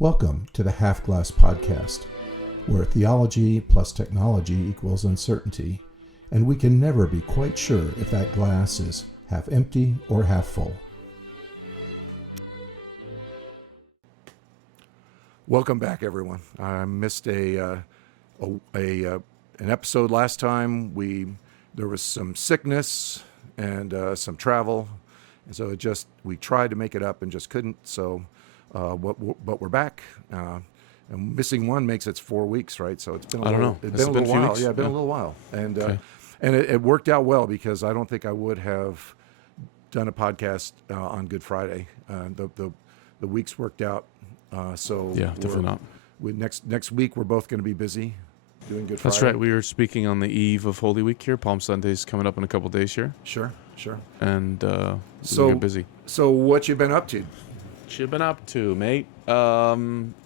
Welcome to the Half Glass Podcast, where theology plus technology equals uncertainty, and we can never be quite sure if that glass is half empty or half full. Welcome back, everyone. I missed an episode last time. There was some sickness and some travel, and so we tried to make it up and just couldn't. So, but we're back. And missing one makes it 4 weeks, right? So it's been a little while. Yeah, it's been a little while, and Okay. and it worked out well because I don't think I would have done a podcast on Good Friday. The weeks worked out. So Yeah, definitely not. Next week we're both going to be busy doing Good Friday. That's right. We are speaking on the eve of Holy Week here. Palm Sunday's coming up in a couple days here, Sure. and So- we get busy. So what you been up to? What you been up to, mate? A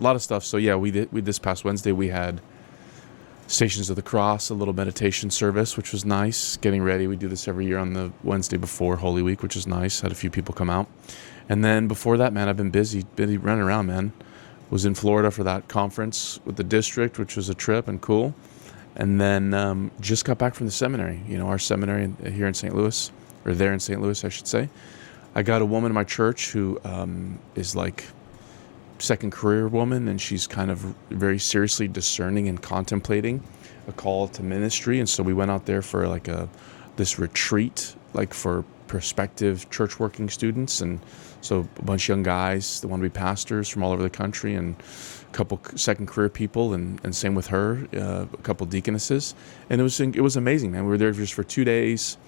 lot of stuff. So yeah, we this past Wednesday we had Stations of the Cross, a little meditation service, which was nice. Getting ready. We do this every year on the Wednesday before Holy Week, which is nice. Had a few people come out. And then before that, man, I've been busy running around, man. Was in Florida for that conference with the district, which was a trip and cool. And then just got back from the seminary, our seminary here in St. Louis, or there in St. Louis, I should say. I got a woman in my church who is like second career woman, and she's kind of very seriously discerning and contemplating a call to ministry. And so we went out there for like this retreat, like for prospective church working students. And so a bunch of young guys that want to be pastors from all over the country, and a couple second career people, and same with her, a couple deaconesses. And it was amazing, man. We were there just for 2 days.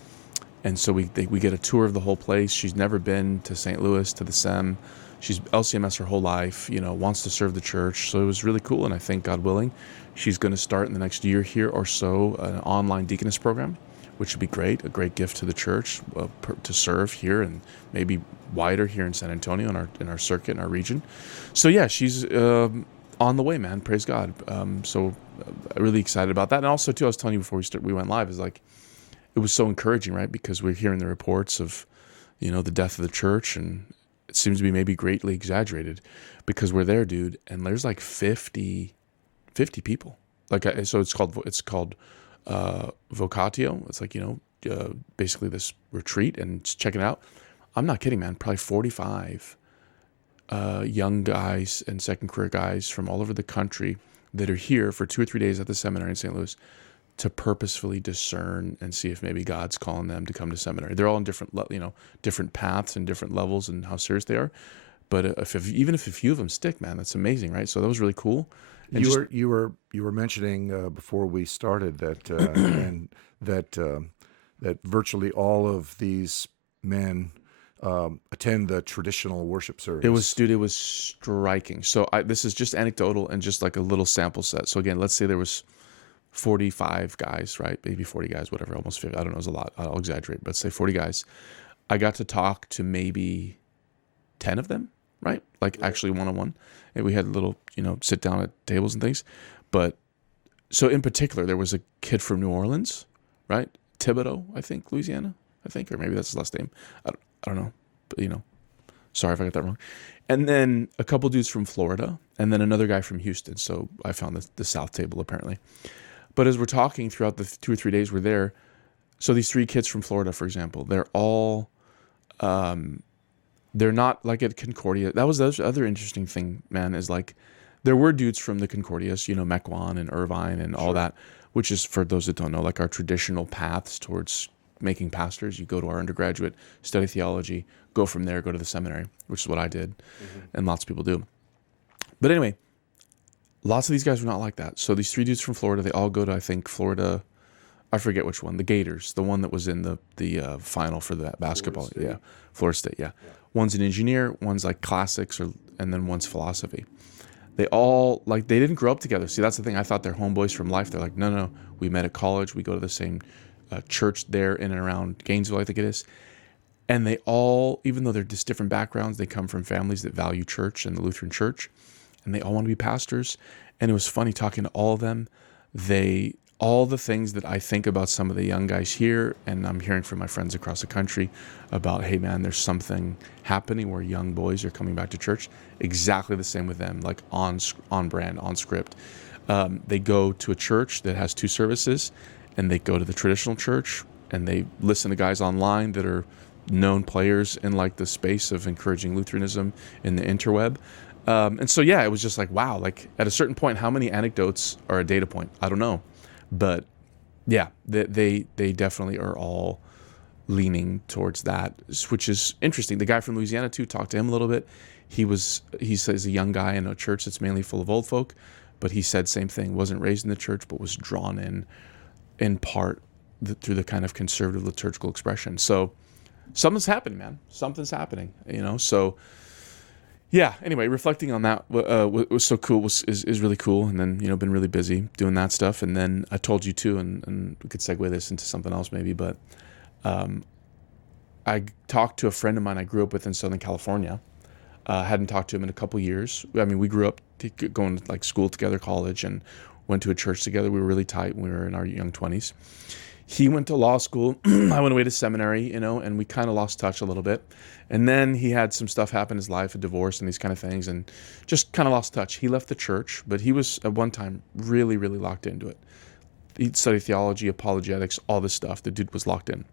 And so we get a tour of the whole place. She's never been to St. Louis, to the SEM. She's LCMS her whole life, wants to serve the church. So it was really cool. And I think, God willing, she's going to start in the next year here or so an online deaconess program, which would be great, a great gift to the church to serve here and maybe wider here in San Antonio in our circuit, in our region. So yeah, she's on the way, man. Praise God. So really excited about that. And also too, I was telling you before we went live, is like, it was so encouraging, right? Because we're hearing the reports of, the death of the church, and it seems to be maybe greatly exaggerated because we're there, dude, and there's like 50 people. So it's called Vocatio. It's like, basically this retreat and checking it out. I'm not kidding, man. Probably 45 young guys and second career guys from all over the country that are here for 2 or 3 days at the seminary in St. Louis to purposefully discern and see if maybe God's calling them to come to seminary. They're all in different paths and different levels and how serious they are. But even if a few of them stick, man, that's amazing, right? So that was really cool. And You were mentioning before we started that and that virtually all of these men attend the traditional worship service. It was striking. So this is just anecdotal and just like a little sample set. So again, let's say there was 45 guys, right? Maybe 40 guys, whatever, almost 50. I don't know, it was a lot. I'll exaggerate, but say 40 guys. I got to talk to maybe 10 of them, right? Like actually one-on-one. And we had a little, sit down at tables and things. But so in particular, there was a kid from New Orleans, right? Thibodeau, I think, Louisiana, or maybe that's his last name. I don't know, but sorry if I got that wrong. And then a couple dudes from Florida, and then another guy from Houston. So I found the South table apparently. But as we're talking throughout the 2 or 3 days we're there, so these 3 kids from Florida, for example, they're all, they're not like at Concordia. That was the other interesting thing, man, is like there were dudes from the Concordias, Mequon and Irvine and all that, which is, for those that don't know, like our traditional paths towards making pastors. You go to our undergraduate, study theology, go from there, go to the seminary, which is what I did, and lots of people do. But anyway, lots of these guys were not like that. So these 3 dudes from Florida, they all go to, I think, Florida. I forget which one. The Gators, the one that was in the final for the basketball. Florida State. Yeah. One's an engineer, one's like classics, and then one's philosophy. They all they didn't grow up together. See, that's the thing. I thought they're homeboys from life. They're like, no, we met at college. We go to the same church there in and around Gainesville, I think it is. And they all, even though they're just different backgrounds, they come from families that value church and the Lutheran Church. And they all want to be pastors. And it was funny talking to all of them. all the things that I think about some of the young guys here, and I'm hearing from my friends across the country about, hey man, there's something happening where young boys are coming back to church. Exactly the same with them, like on brand, on script. They go to a church that has 2 services, and they go to the traditional church, and they listen to guys online that are known players in like the space of encouraging Lutheranism in the interweb. And so, yeah, it was just like, wow, like at a certain point, how many anecdotes are a data point? I don't know. But yeah, they definitely are all leaning towards that, which is interesting. The guy from Louisiana too, talked to him a little bit. He says a young guy in a church that's mainly full of old folk, but he said same thing, wasn't raised in the church, but was drawn in part through the kind of conservative liturgical expression. So something's happening, man. Something's happening, so yeah, anyway, reflecting on that was so cool, is really cool. And then, been really busy doing that stuff. And then I told you too, and we could segue this into something else maybe, but I talked to a friend of mine I grew up with in Southern California. Hadn't talked to him in a couple years. I mean, we grew up going to like school together, college, and went to a church together. We were really tight when we were in our young 20s. He went to law school. I went away to seminary, and we kind of lost touch a little bit. And then he had some stuff happen in his life, a divorce and these kind of things, and just kind of lost touch. He left the church, but he was at one time really, really locked into it. He'd studied theology, apologetics, all this stuff. The dude was locked in.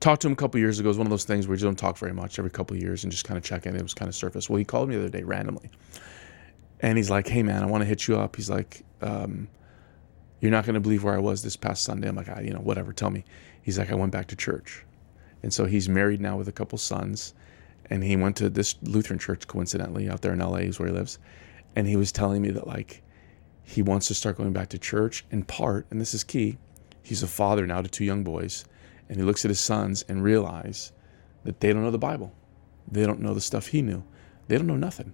Talked to him a couple years ago. It was one of those things where you don't talk very much every couple of years and just kind of check in. It was kind of surface. Well, he called me the other day randomly. And he's like, hey, man, I want to hit you up. He's like, you're not going to believe where I was this past Sunday. I'm like, whatever, tell me. He's like, I went back to church. And so he's married now with a couple sons. And he went to this Lutheran church, coincidentally, out there in LA is where he lives. And he was telling me that, like, he wants to start going back to church in part, and this is key, he's a father now to 2 young boys. And he looks at his sons and realizes that they don't know the Bible. They don't know the stuff he knew. They don't know nothing.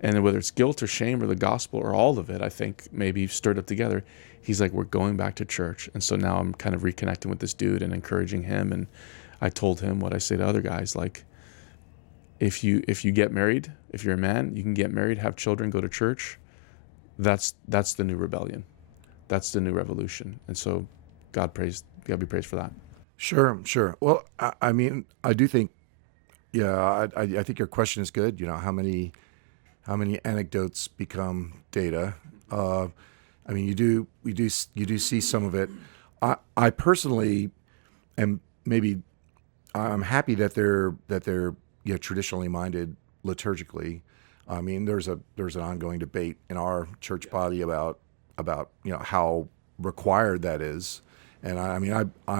And whether it's guilt or shame or the gospel or all of it, I think maybe stirred up together, he's like, we're going back to church. And so now I'm kind of reconnecting with this dude and encouraging him. And I told him what I say to other guys, like, if you get married, if you're a man, you can get married, have children, go to church. That's the new rebellion. That's the new revolution. And so God be praised for that. Sure. Well, I mean, I do think, I think your question is good. How many anecdotes become data? I mean, you do see some of it. I personally am I'm happy that they're traditionally minded liturgically. I mean, there's an ongoing debate in our church body about how required that is, and I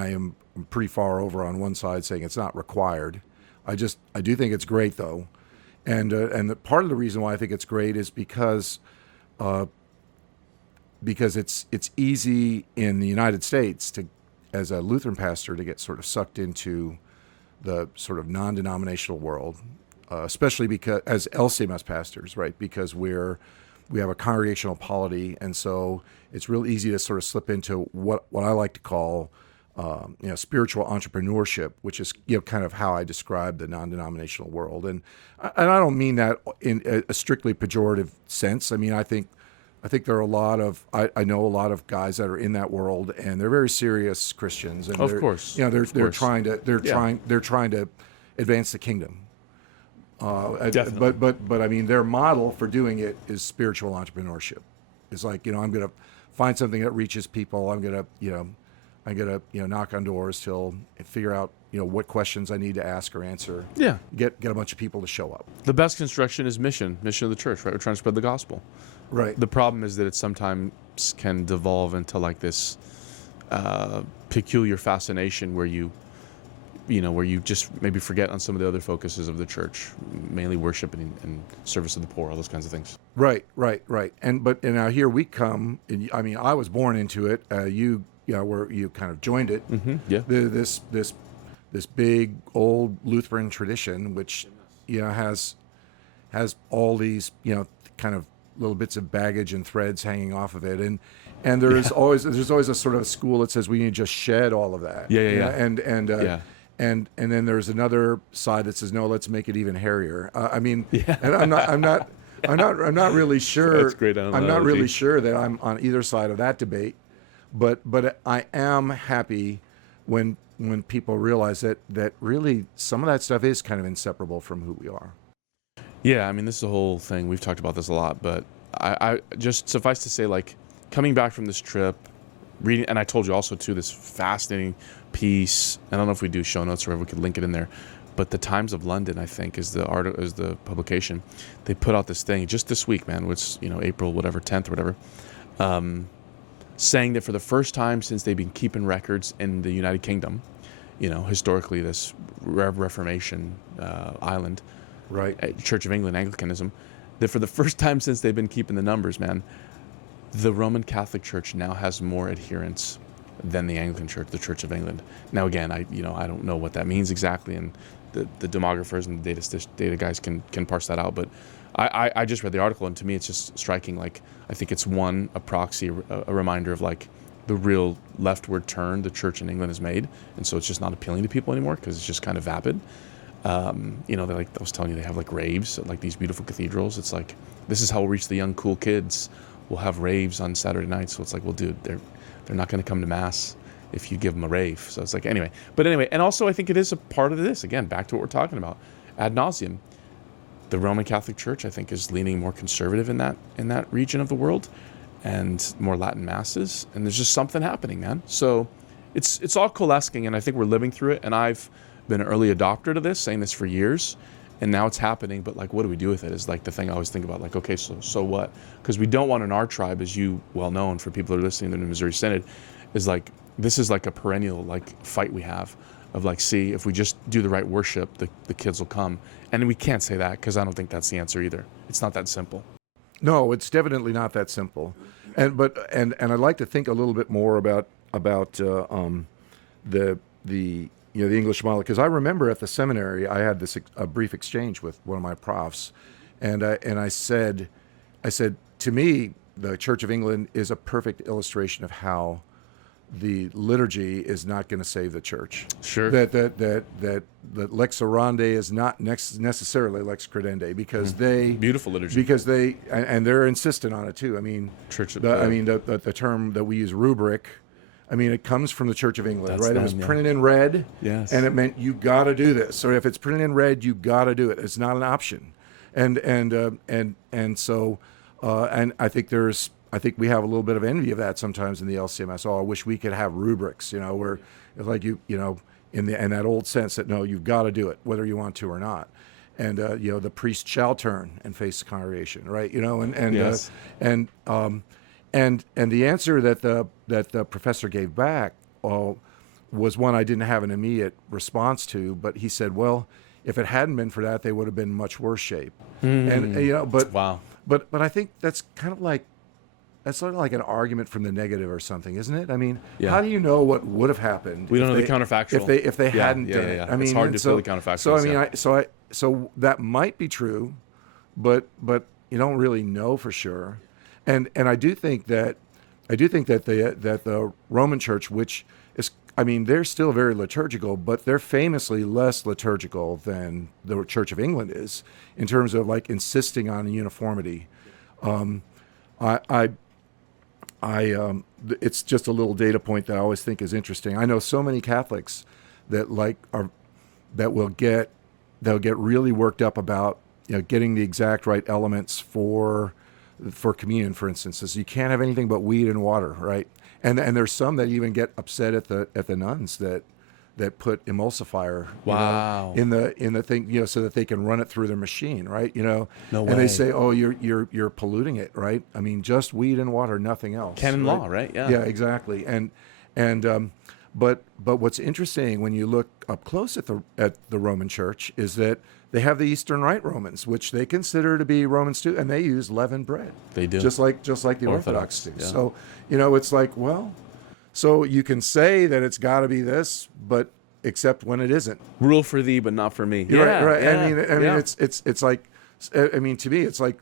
am pretty far over on one side saying it's not required. I do think it's great though, and part of the reason why I think it's great is because it's easy in the United States as a Lutheran pastor to get sort of sucked into the sort of non-denominational world, especially because as LCMS pastors, right? Because we have a congregational polity, and so it's real easy to sort of slip into what I like to call spiritual entrepreneurship, which is kind of how I describe the non-denominational world, and I don't mean that in a strictly pejorative sense. I mean, I think there are a lot of I know a lot of guys that are in that world, and they're very serious Christians, and of course, they're trying to advance the kingdom. Definitely. But I mean, their model for doing it is spiritual entrepreneurship. It's like, I'm going to find something that reaches people. I'm going to knock on doors till figure out what questions I need to ask or answer. Yeah. Get a bunch of people to show up. The best construction is mission of the church, right? We're trying to spread the gospel. Right. The problem is that it sometimes can devolve into like this peculiar fascination where you just maybe forget on some of the other focuses of the church, mainly worship and service of the poor, all those kinds of things. Right. And now here we come. I mean, I was born into it. You kind of joined it. Mm-hmm. Yeah. This big old Lutheran tradition, which has all these kind of little bits of baggage and threads hanging off of it, and there's always a sort of a school that says we need to just shed all of that. And then there's another side that says no, let's make it even hairier. And I'm not really sure. That's great analogy. I'm not really sure that I'm on either side of that debate. but I am happy when people realize that really some of that stuff is kind of inseparable from who we are. Yeah, I mean, this is the whole thing. We've talked about this a lot, but I just suffice to say, like, coming back from this trip, reading, and I told you also, too, this fascinating piece. I don't know if we do show notes or if we could link it in there, but the Times of London, I think, is the publication. They put out this thing just this week, man, which, April, whatever, 10th or whatever, saying that for the first time since they've been keeping records in the United Kingdom, historically this Reformation island, Right. Church of England, Anglicanism, that for the first time since they've been keeping the numbers, man, the Roman Catholic Church now has more adherents than the Anglican Church, the Church of England. Now, again, I don't know what that means exactly, and the demographers and the data guys can parse that out. But I just read the article, and to me, it's just striking. Like, I think it's a proxy, a reminder of like the real leftward turn the Church in England has made, and so it's just not appealing to people anymore because it's just kind of vapid. They I was telling you, they have like raves at like these beautiful cathedrals. It's like, this is how we'll reach the young, cool kids. We'll have raves on Saturday nights. So it's like, well, dude, they're not going to come to mass if you give them a rave. So it's like, anyway, and also I think it is a part of this, again, back to what we're talking about ad nauseum. The Roman Catholic Church, I think, is leaning more conservative in that region of the world, and more Latin masses. And there's just something happening, man. So it's all coalescing, and I think we're living through it. And I've been an early adopter to this, saying this for years, and now it's happening. But like, what do we do with it is like the thing I always think about. Like, okay, so what? Because we don't want in our tribe, as you well know, and for people that are listening to the Missouri Synod, is like, this is like a perennial like fight we have of like, see, if we just do the right worship, the kids will come. And we can't say that, because I don't think that's the answer either. It's not that simple. No, it's definitely not that simple. And I'd like to think a little bit more about the English model, because I remember at the seminary I had a brief exchange with one of my profs, and I said, to me, the Church of England is a perfect illustration of how the liturgy is not going to save the church. Sure. That lex orandi is not necessarily lex credendi, because beautiful liturgy. Because and they're insistent on it too. I mean, the term that we use, rubric, I mean, it comes from the Church of England, right? It was printed in red, yes, and it meant you got to do this. So if it's printed in red, you got to do it. It's not an option. And so I think we have a little bit of envy of that sometimes in the LCMS. Oh, I wish we could have rubrics, where like in that old sense that no, you've got to do it whether you want to or not. And the priest shall turn and face the congregation, right? Yes. And the answer that the professor gave back was one I didn't have an immediate response to, but he said, well, if it hadn't been for that, they would have been in much worse shape. And but wow. But I think that's kind of like, that's sort of like an argument from the negative or something, isn't it? I mean, how do you know what would have happened? We don't know the counterfactual. If they hadn't done it. I mean, it's hard to feel the counterfactual. So I mean, so that might be true, but you don't really know for sure. And I do think that the Roman Church, which is, I mean, they're still very liturgical, but they're famously less liturgical than the Church of England is in terms of like insisting on uniformity. It's just a little data point that I always think is interesting. I know so many Catholics that they'll get really worked up about getting the exact right elements for communion, for instance. Is you can't have anything but weed and water, right? And there's some that even get upset at the nuns that put emulsifier in the thing, so that they can run it through their machine, right? No way. And they say, oh, you're polluting it, right? I mean, just weed and water, nothing else. Canon right? law, right? Yeah. Yeah, exactly. But what's interesting when you look up close at the Roman Church is that they have the Eastern Rite Romans, which they consider to be Romans too, and they use leavened bread. They do. Just like the Orthodox do. Yeah. So, it's like, well, so you can say that it's got to be this, but except when it isn't. Rule for thee, but not for me. Yeah, right. Yeah, I mean, it's like, I mean, to me, it's like,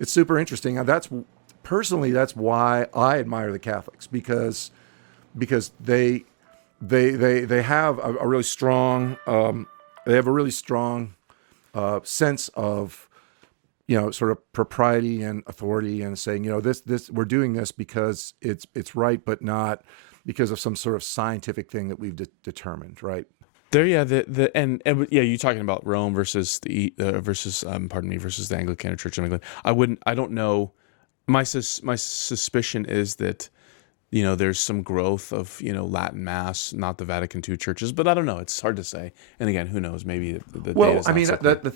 it's super interesting. And that's why I admire the Catholics, because they have a really strong sense of sort of propriety and authority, and saying, this we're doing this because it's right, but not because of some sort of scientific thing that we've determined, right? There, yeah, you're talking about Rome versus versus the Anglican Church of England. I don't know. My suspicion is that, there's some growth of, Latin Mass, not the Vatican II churches, but I don't know. It's hard to say. And again, who knows? Maybe the Well, data's I not mean, so clear. the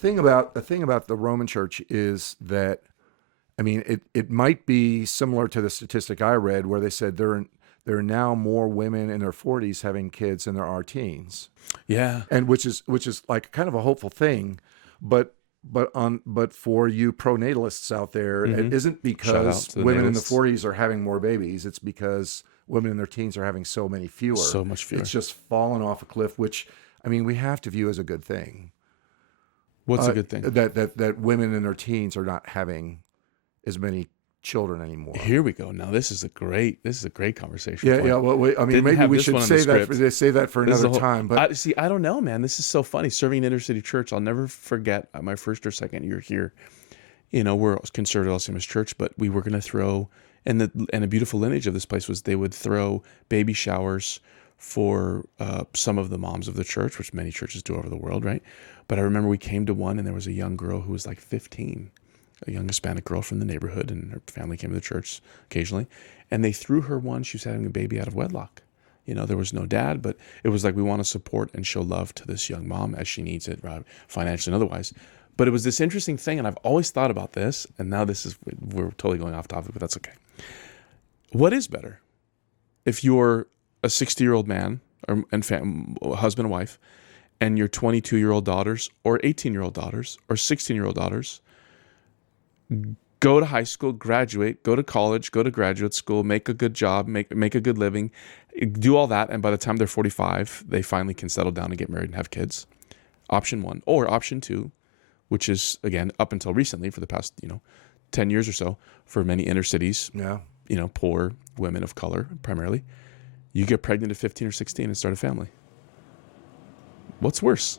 thing about the Roman Church is that, I mean, it might be similar to the statistic I read where they said there are now more women in their 40s having kids than there are teens. Yeah. And which is like kind of a hopeful thing, but for you pronatalists out there, it isn't because women in the 40s are having more babies. It's because women in their teens are having so many fewer. So much fewer. It's just fallen off a cliff, which, I mean, we have to view as a good thing. What's a good thing? That women in their teens are not having as many children anymore. Here we go. Now this is a great conversation. Yeah, yeah. Well, I mean, maybe we should say that for another time. But I don't know, man. This is so funny. Serving an inner city church, I'll never forget my first or second year here. We're a conservative LCMS church, but we were going to throw, and a beautiful lineage of this place was they would throw baby showers for some of the moms of the church, which many churches do over the world, right? But I remember we came to one, and there was a young girl who was like 15. A young Hispanic girl from the neighborhood, and her family came to the church occasionally, and they threw her one. She was having a baby out of wedlock. There was no dad, but it was like, we want to support and show love to this young mom as she needs it, financially and otherwise. But it was this interesting thing, and I've always thought about this, and now we're totally going off topic, but that's okay. What is better? If you're a 60-year-old man husband and wife, and your 22-year-old daughters or 18-year-old daughters or 16-year-old daughters go to high school, graduate, go to college, go to graduate school, make a good job, make a good living, do all that, and by the time they're 45, they finally can settle down and get married and have kids. Option one. Or option two, which is, again, up until recently, for the past 10 years or so, for many inner cities, poor women of color primarily, you get pregnant at 15 or 16 and start a family. What's worse?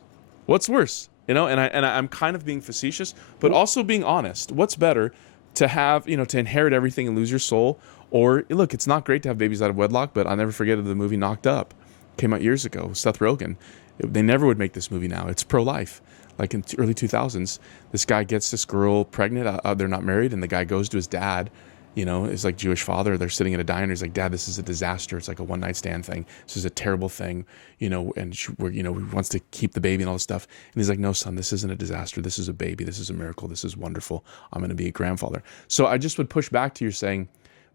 And I'm kind of being facetious, but also being honest. What's better, to have, to inherit everything and lose your soul? Or, look, it's not great to have babies out of wedlock, but I'll never forget the movie Knocked Up. Came out years ago, Seth Rogen. They never would make this movie now. It's pro-life. Like in early 2000s, this guy gets this girl pregnant. They're not married, and the guy goes to his dad. Is like Jewish father. They're sitting at a diner. He's like, "Dad, this is a disaster. It's like a one-night stand thing. This is a terrible thing." And he wants to keep the baby and all this stuff. And he's like, "No, son, this isn't a disaster. This is a baby. This is a miracle. This is wonderful. I'm going to be a grandfather." So I just would push back to you saying,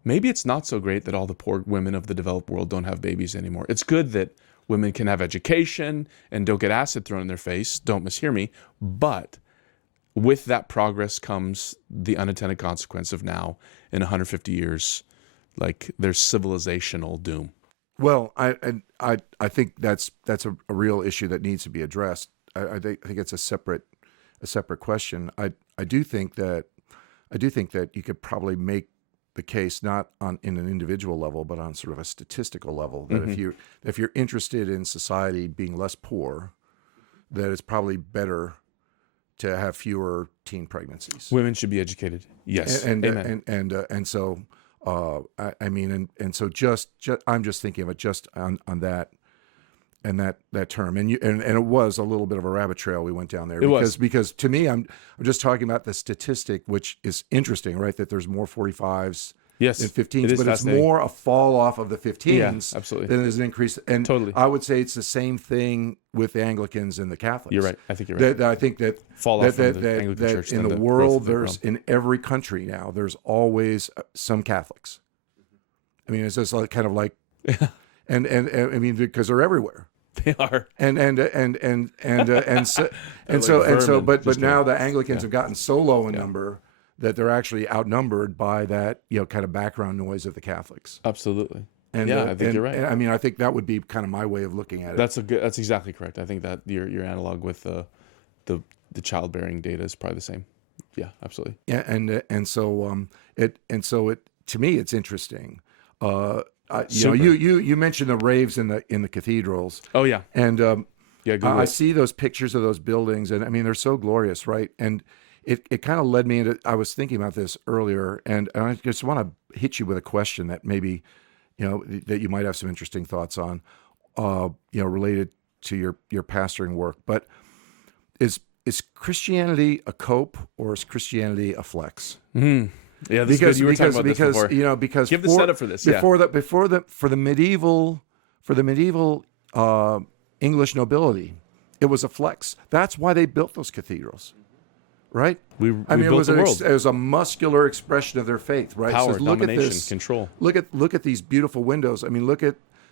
maybe it's not so great that all the poor women of the developed world don't have babies anymore. It's good that women can have education and don't get acid thrown in their face. Don't mishear me. But with that progress comes the unintended consequence of now, in 150 years, like, there's civilizational doom. Well, I think that's a real issue that needs to be addressed. I think it's a separate question. I do think that you could probably make the case not in an individual level, but on sort of a statistical level, that if you're interested in society being less poor, that it's probably better to have fewer teen pregnancies. Women should be educated. Yes. Amen. And so I mean, so just I'm just thinking of it just on that and that term, and it was a little bit of a rabbit trail we went down there, because to me, I'm just talking about the statistic, which is interesting, right? That there's more 45s yes, than 15s, but it's more a fall off of the 15s absolutely, than it is an increase. And totally, I would say it's the same thing with the Anglicans and the Catholics. You're right. I think you're right. I think that Anglican Church, in the world, there's in every country now, there's always some Catholics. I mean, it's just like kind of like, and I mean, because they're everywhere. They are. But now the Anglicans have gotten so low in number that they're actually outnumbered by that, kind of background noise of the Catholics. Absolutely. And I think you're right. And I mean, I think that would be kind of my way of looking at it. That's exactly correct. I think that your analog with the childbearing data is probably the same. Yeah, absolutely. Yeah, and so to me, it's interesting. You mentioned the raves in the cathedrals. Oh yeah, and I see those pictures of those buildings, and I mean, they're so glorious, right? And it kind of led me into. I was thinking about this earlier, and I just want to hit you with a question that maybe, that you might have some interesting thoughts on, related to your pastoring work. But is Christianity a cope, or is Christianity a flex? Yeah, this is good. You were talking about this before. Because give the setup for this. For the medieval English nobility, it was a flex. That's why they built those cathedrals, right? We it built the world. It was a muscular expression of their faith, right? Power, look domination, at this, control. Look at these beautiful windows. I mean,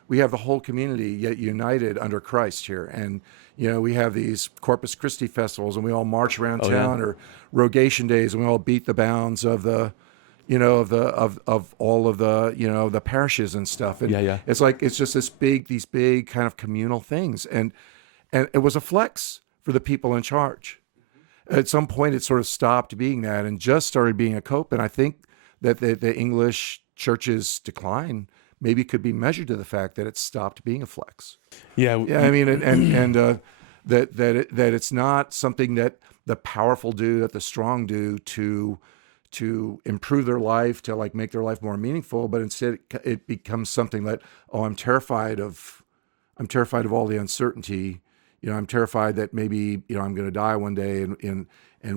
we have the whole community yet united under Christ here, and we have these Corpus Christi festivals, and we all march around town, or Rogation days, and we all beat the bounds of the, of all of the, the parishes and stuff. And it's like it's just these big kind of communal things, and it was a flex for the people in charge. At some point, it sort of stopped being that and just started being a cope. And I think that the English church's decline maybe could be measured to the fact that it stopped being a flex. Yeah. I mean, and that it's not something that the powerful do, that the strong do to improve their life, to like make their life more meaningful, but instead it becomes something that, I'm terrified of all the uncertainty. I'm terrified that maybe, I'm going to die one day, and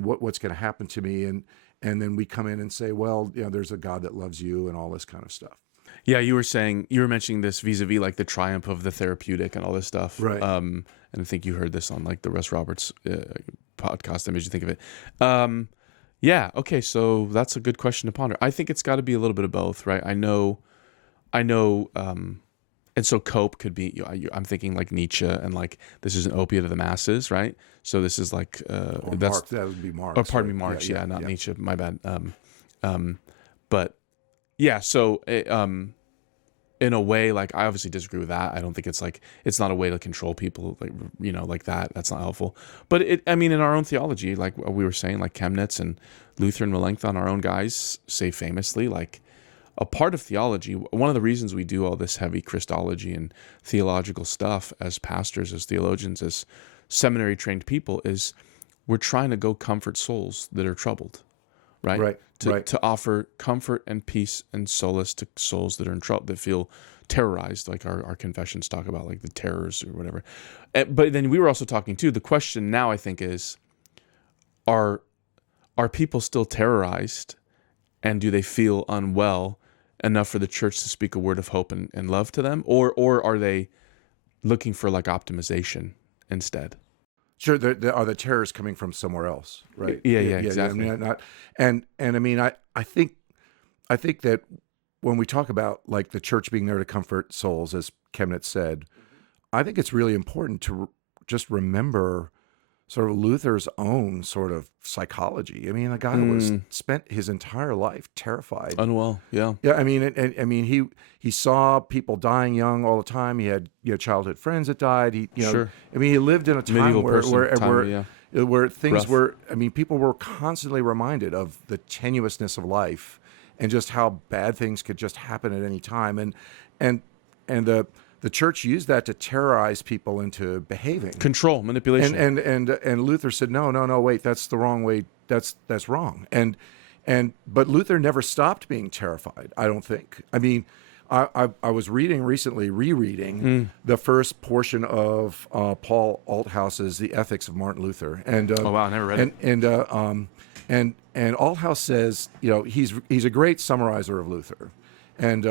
what's going to happen to me. And then we come in and say, well, there's a God that loves you and all this kind of stuff. Yeah, you were mentioning this vis-a-vis like the triumph of the therapeutic and all this stuff. Right. And I think you heard this on like the Russ Roberts podcast. That made you think of it. Yeah. Okay. So that's a good question to ponder. I think it's got to be a little bit of both, right? I know. And so cope could be, I'm thinking like Nietzsche, and like this is an opiate of the masses, right? So this is like Marx, that would be Marx. Oh, pardon me, Marx. Yeah, not Nietzsche. My bad. But yeah. So in a way, like I obviously disagree with that. I don't think it's not a way to control people, like like that. That's not helpful. But in our own theology, like we were saying, like Chemnitz and Luther and Melanchthon, our own guys say famously, like, a part of theology, one of the reasons we do all this heavy Christology and theological stuff as pastors, as theologians, as seminary trained people, is we're trying to go comfort souls that are troubled, right? Right. To offer comfort and peace and solace to souls that are in trouble, that feel terrorized, like our confessions talk about, like the terrors or whatever. But then we were also talking too, the question now I think is, are people still terrorized, and do they feel unwell enough for the church to speak a word of hope and love to them, or are they looking for like optimization instead? Sure, are the terrors coming from somewhere else, right? Yeah, exactly. I think that when we talk about like the church being there to comfort souls, as Chemnitz said, I think it's really important to just remember sort of Luther's own sort of psychology. I mean, a guy who was spent his entire life terrified, unwell. Yeah. Yeah. He saw people dying young all the time. He had childhood friends that died. He lived in a time where things rough. were. I mean, people were constantly reminded of the tenuousness of life and just how bad things could just happen at any time. And the church used that to terrorize people into behaving. Control, manipulation. And Luther said, no, wait, that's the wrong way. That's wrong. But Luther never stopped being terrified, I don't think. I mean, I was rereading the first portion of Paul Althouse's The Ethics of Martin Luther. And oh wow, I never read it. And Althouse says, he's a great summarizer of Luther. And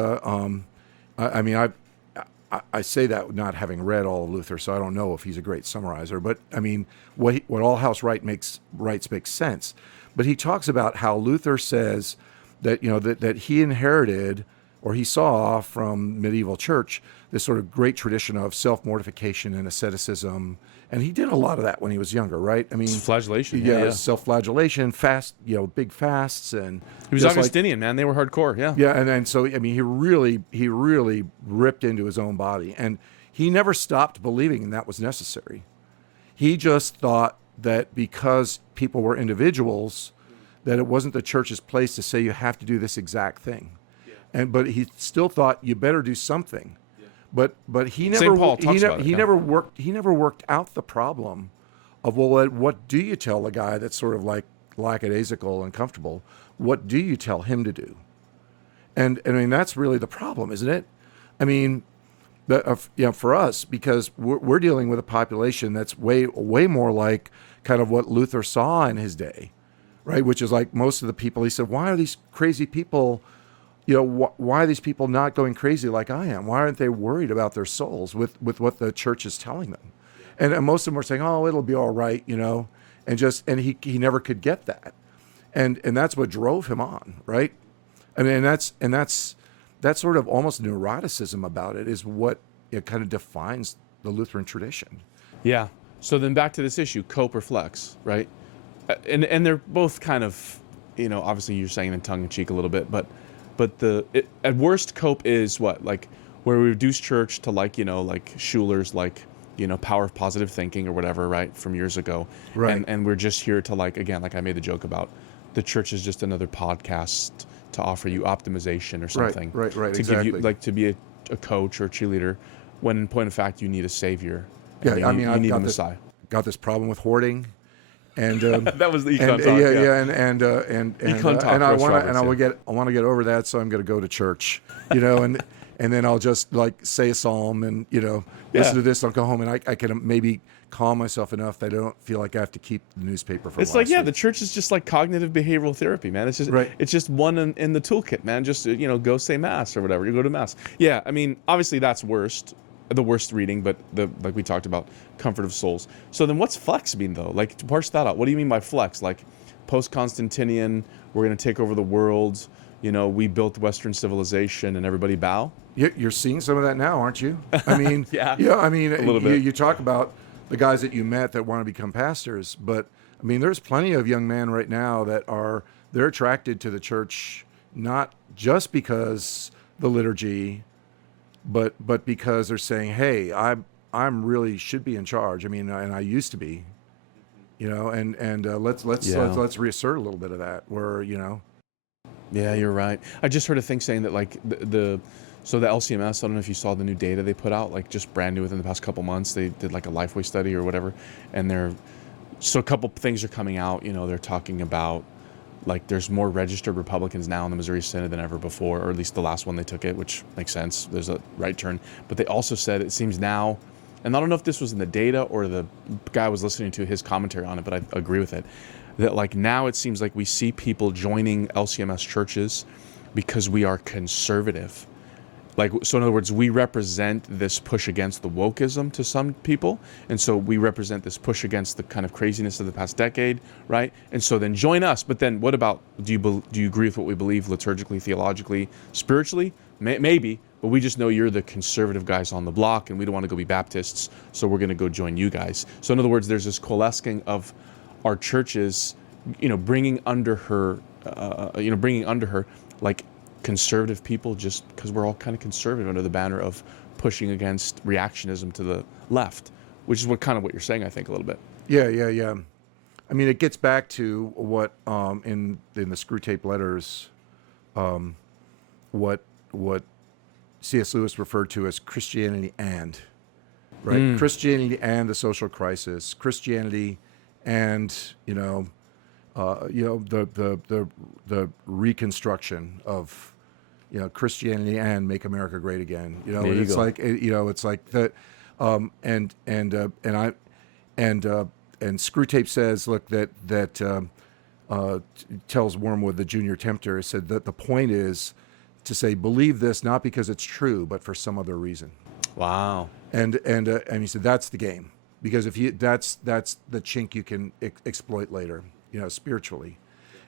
I say that not having read all of Luther, so I don't know if he's a great summarizer. But I mean, what Althouse writes makes sense. But he talks about how Luther says that that he inherited, or he saw from medieval church, this sort of great tradition of self-mortification and asceticism, and he did a lot of that when he was younger, right? I mean, flagellation, self-flagellation, fast, big fasts, and he was Augustinian, man. They were hardcore, and so I mean, he really ripped into his own body, and he never stopped believing that was necessary. He just thought that because people were individuals, that it wasn't the church's place to say you have to do this exact thing. But he still thought you better do something. But he never St. Paul talks about it, never worked out the problem of, well, what do you tell a guy that's sort of like lackadaisical and comfortable, what do you tell him to do? And I mean, that's really the problem, isn't it? I mean, for us, because we're dealing with a population that's way more like kind of what Luther saw in his day, right? Which is like most of the people. He said, "Why are these crazy people? Why are these people not going crazy like I am? Why aren't they worried about their souls with what the church is telling them?" And most of them were saying, "Oh, it'll be all right," and he never could get that, and that's what drove him on, right? I mean, that's sort of almost neuroticism about it is what it kind of defines the Lutheran tradition. Yeah. So then back to this issue, cope or flex, right? And they're both kind of, obviously you're saying in tongue in cheek a little bit, but at worst, cope is what, like where we reduce church to like Schuler's power of positive thinking or whatever, right, from years ago, right? And we're just here to like I made the joke about the church is just another podcast to offer you optimization or something, right, to exactly. give you to be a coach or a cheerleader, when in point of fact you need a savior. Yeah, I mean, you I've need a Messiah. got this problem with hoarding. And that was the econ talk. And I want to get over that, so I'm going to go to church, and then I'll just like say a psalm and listen to this. I'll go home and I can maybe calm myself enough that I don't feel like I have to keep the newspaper for. It's like the church is just like cognitive behavioral therapy, man. It's just right. It's just one in the toolkit, man. Just go say mass or whatever. You go to mass. Yeah, I mean, obviously that's the worst reading, but like we talked about, comfort of souls. So then what's flex mean though? Like, to parse that out, what do you mean by flex? Like post-Constantinian, we're going to take over the world, we built Western civilization and everybody bow? You're seeing some of that now, aren't you? I mean, yeah, I mean, a little bit. You talk about the guys that you met that want to become pastors, but I mean, there's plenty of young men right now that they're attracted to the church, not just because the liturgy, but because they're saying, "Hey, I'm really should be in charge." I mean, and I used to be, and let's reassert a little bit of that. Where Yeah, you're right. I just heard a thing saying that like the LCMS. I don't know if you saw the new data they put out, like just brand new within the past couple months. They did like a Lifeway study or whatever, and a couple things are coming out. They're talking about like there's more registered Republicans now in the Missouri Synod than ever before, or at least the last one they took it, which makes sense. There's a right turn. But they also said it seems now, and I don't know if this was in the data or the guy was listening to his commentary on it, but I agree with it, that like now it seems like we see people joining LCMS churches because we are conservative. Like, so in other words, we represent this push against the wokeism to some people. And so we represent this push against the kind of craziness of the past decade, right? And so then join us. But then what about, do you agree with what we believe liturgically, theologically, spiritually? Maybe, but we just know you're the conservative guys on the block and we don't want to go be Baptists, so we're going to go join you guys. So in other words, there's this coalescing of our churches, bringing under her like conservative people, just because we're all kind of conservative under the banner of pushing against reactionism to the left, which is what you're saying, I think, a little bit. Yeah. I mean, it gets back to what in the Screwtape Letters, what C.S. Lewis referred to as Christianity and, right? Christianity and the social crisis, Christianity and the reconstruction of Christianity and Make America Great Again. It's like that. And Screwtape says, look, that tells Wormwood, the junior tempter, said that the point is to say, believe this not because it's true, but for some other reason. Wow. And he said that's the game, because if that's the chink you can exploit later, spiritually.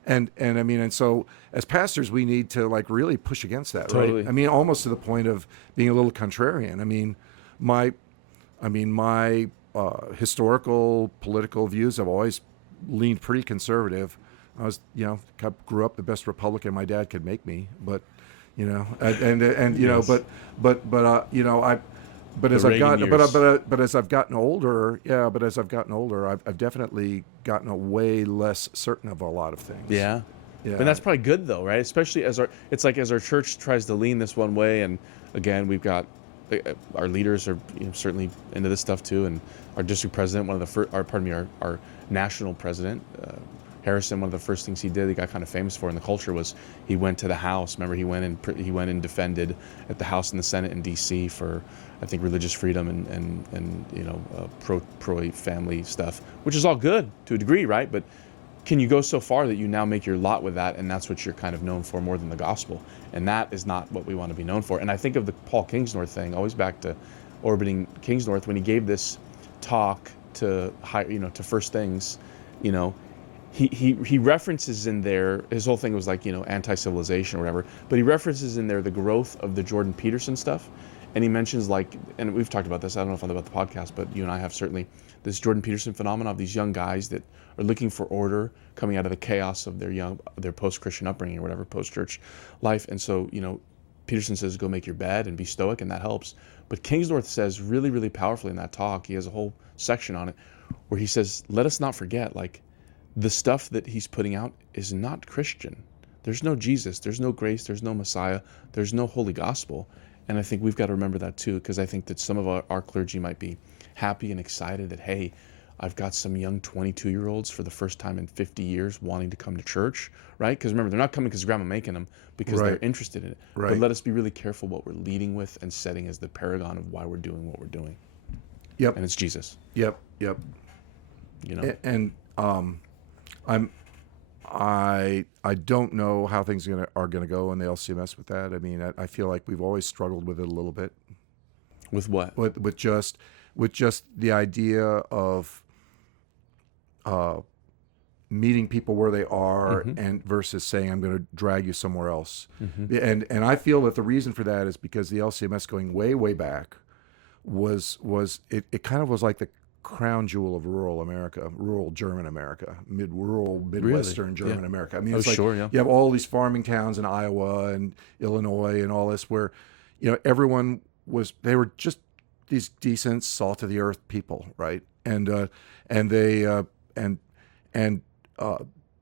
And I mean, and so as pastors, we need to like really push against that, totally. Right? I mean, almost to the point of being a little contrarian. I mean, my historical political views have always leaned pretty conservative. I was, grew up the best Republican my dad could make me, but yes. But as I've gotten older, I've definitely gotten way less certain of a lot of things. Yeah. And that's probably good though, right? Especially as our church tries to lean this one way, and again, we've got our leaders are certainly into this stuff too, and our district president, our national president, Harrison, one of the first things he did, he got kind of famous for in the culture, was he went to the House. Remember, he went and defended at the House and the Senate in D.C. for, I think, religious freedom and pro family stuff, which is all good to a degree, right? But can you go so far that you now make your lot with that, and that's what you're kind of known for more than the gospel? And that is not what we want to be known for. And I think of the Paul Kingsnorth thing, always back to orbiting Kingsnorth, when he gave this talk to First Things, he references in there, his whole thing was like, anti-civilization or whatever, but he references in there the growth of the Jordan Peterson stuff. And he mentions, like, and we've talked about this, I don't know if on about the podcast, but you and I have certainly, this Jordan Peterson phenomenon of these young guys that are looking for order, coming out of the chaos of their post-Christian upbringing or whatever, post-church life. And so, Peterson says, go make your bed and be stoic, and that helps. But Kingsnorth says really, really powerfully in that talk, he has a whole section on it, where he says, let us not forget, like, the stuff that he's putting out is not Christian. There's no Jesus, there's no grace, there's no Messiah, there's no holy gospel. And I think we've got to remember that too, because I think that some of our clergy might be happy and excited that, hey, I've got some young 22-year-olds for the first time in 50 years wanting to come to church, right? Because remember, they're not coming because grandma making them, because they're interested in it. Right. But let us be really careful what we're leading with and setting as the paragon of why we're doing what we're doing. Yep. And it's Jesus. Yep. I don't know how things are gonna go in the LCMS with that. I mean, I feel like we've always struggled with it a little bit. With what? With just the idea of meeting people where they are, and versus saying I'm going to drag you somewhere else. And I feel that the reason for that is because the LCMS going way back was it kind of was like the crown jewel of rural America, rural German America, Midwestern German America. I mean, it's like you have all these farming towns in Iowa and Illinois and all this where, everyone they were just these decent, salt of the earth people, right? And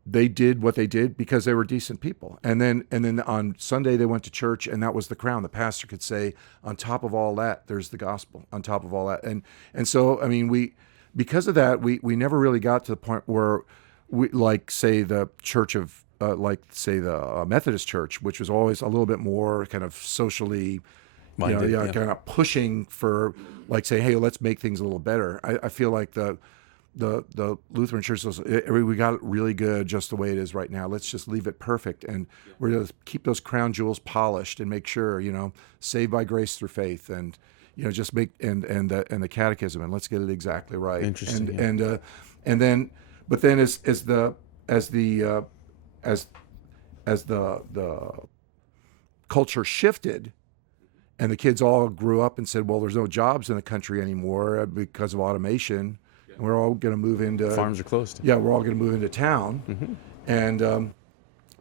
they did what they did because they were decent people. And then on Sunday they went to church, and that was the crown. The pastor could say, on top of all that, there's the gospel. On top of all that, and so I mean, because of that, we never really got to the point where we, like, say the church of the Methodist Church, which was always a little bit more kind of socially minded, kind of pushing for, like, say, hey, let's make things a little better. I feel like the Lutheran Church was, we got it really good just the way it is right now. Let's just leave it perfect, and we're going to keep those crown jewels polished and make sure, saved by grace through faith, and just make and the catechism, and let's get it exactly right. Interesting. And then as the culture shifted, and the kids all grew up and said, well, there's no jobs in the country anymore because of automation. And we're all going to move into farms are closed. Yeah, we're all going to move into town, and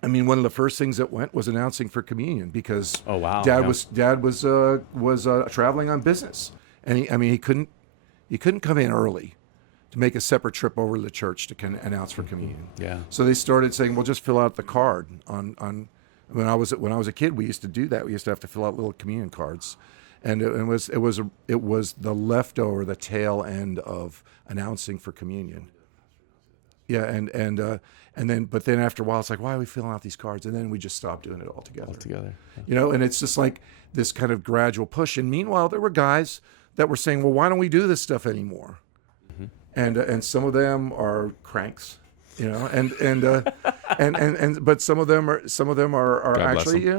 I mean, one of the first things that went was announcing for communion, because Dad was traveling on business, and he couldn't come in early to make a separate trip over to the church to announce for communion. Yeah. So they started saying, well, just fill out the card on. When I was a kid, we used to do that. We used to have to fill out little communion cards. And it was the leftover, the tail end of announcing for communion. Yeah, and then after a while, it's like, why are we filling out these cards? And then we just stopped doing it altogether. And it's just like this kind of gradual push. And meanwhile, there were guys that were saying, well, why don't we do this stuff anymore? And some of them are cranks, but some of them are actually,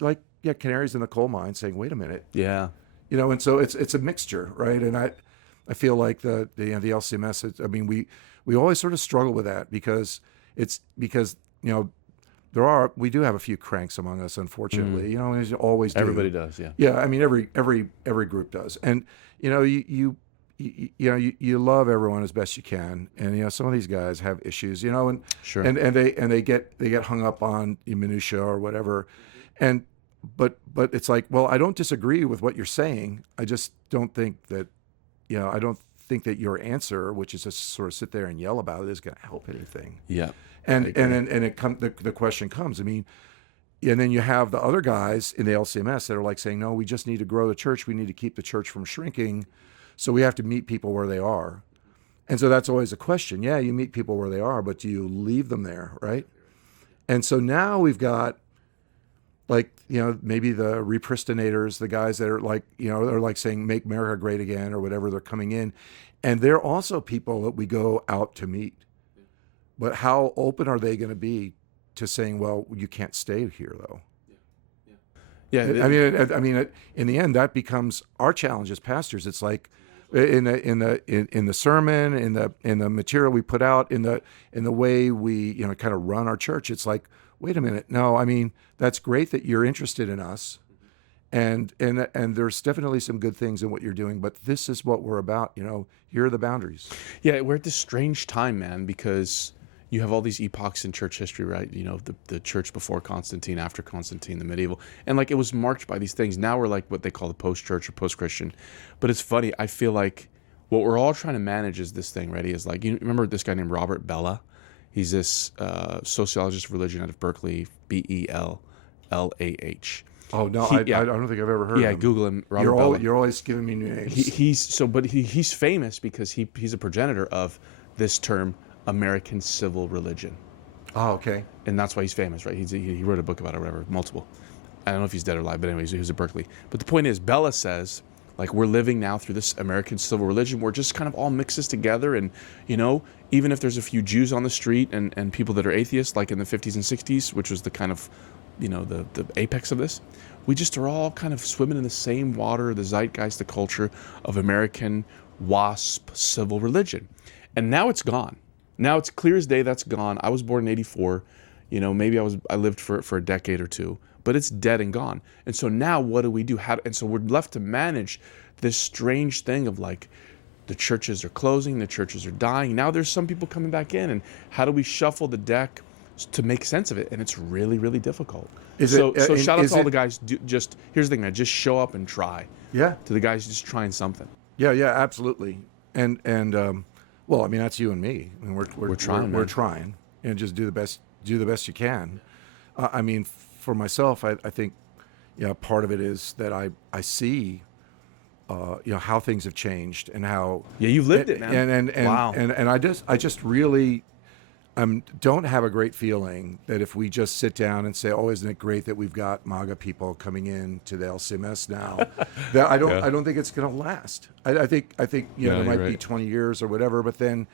like canaries in the coal mine, saying, wait a minute. Yeah. And so it's a mixture, right? And I feel like the LCMS, I mean, we always sort of struggle with that because we do have a few cranks among us, unfortunately. As always do. Everybody does, yeah. Yeah, I mean, every group does. And you love everyone as best you can, and some of these guys have issues, and sure. and they get hung up on minutia or whatever, but it's like, well, I don't disagree with what you're saying. I just don't think that I don't think that your answer, which is just sort of sit there and yell about it, is going to help anything. Yeah, and the question comes. I mean, and then you have the other guys in the LCMS that are like saying, no, we just need to grow the church. We need to keep the church from shrinking. So we have to meet people where they are. And so that's always a question. Yeah, you meet people where they are, but do you leave them there, right? And so now we've got, like, maybe the repristinators, the guys that are like, they're like saying, make America great again or whatever, they're coming in. And they're also people that we go out to meet. But how open are they going to be to saying, well, you can't stay here, though? Yeah. I mean, in the end, that becomes our challenge as pastors. It's like in the sermon, in the material we put out, in the way we kind of run our church. It's like, wait a minute, no, I mean, that's great that you're interested in us, and there's definitely some good things in what you're doing, but this is what we're about. Here are the boundaries. Yeah, we're at this strange time, man, because you have all these epochs in church history, right? The church before Constantine, after Constantine, the medieval. And like it was marked by these things. Now we're like what they call the post-church or post-Christian. But it's funny, I feel like what we're all trying to manage is this thing, right? Is like, you remember this guy named Robert Bella? He's this sociologist of religion out of Berkeley, Bellah. Oh, no, I don't think I've ever heard of him. Yeah, Google him, Robert Bella. You're always giving me new names. He's famous because he's a progenitor of this term, American civil religion. Oh, okay. And that's why he's famous, right? He wrote a book about it or whatever, multiple. I don't know if he's dead or alive, but anyways, he was at Berkeley. But the point is, Bella says, like, we're living now through this American civil religion where it just kind of all mixes together. And, even if there's a few Jews on the street and people that are atheists, like in the 50s and 60s, which was the kind of, the apex of this, we just are all kind of swimming in the same water, the zeitgeist, the culture of American WASP civil religion. And now it's gone. Now it's clear as day that's gone. I was born in 84. Maybe I lived for a decade or two, but it's dead and gone. And so now what do we do? And so we're left to manage this strange thing of like, the churches are closing, the churches are dying. Now there's some people coming back in, and how do we shuffle the deck to make sense of it? And it's really, really difficult. So shout out to all the guys. Here's the thing, man. Just show up and try. Yeah. To the guys just trying something. Yeah, absolutely. And well, I mean, that's you and me. I mean, we're trying. We're trying, and just do the best you can. I mean, for myself, I think, part of it is that I see, how things have changed and how. Yeah, you've lived it, man. And wow. And I just really, don't have a great feeling that if we just sit down and say, oh, isn't it great that we've got MAGA people coming in to the LCMS now, that I don't think it's going to last. I think there might be 20 years or whatever, but then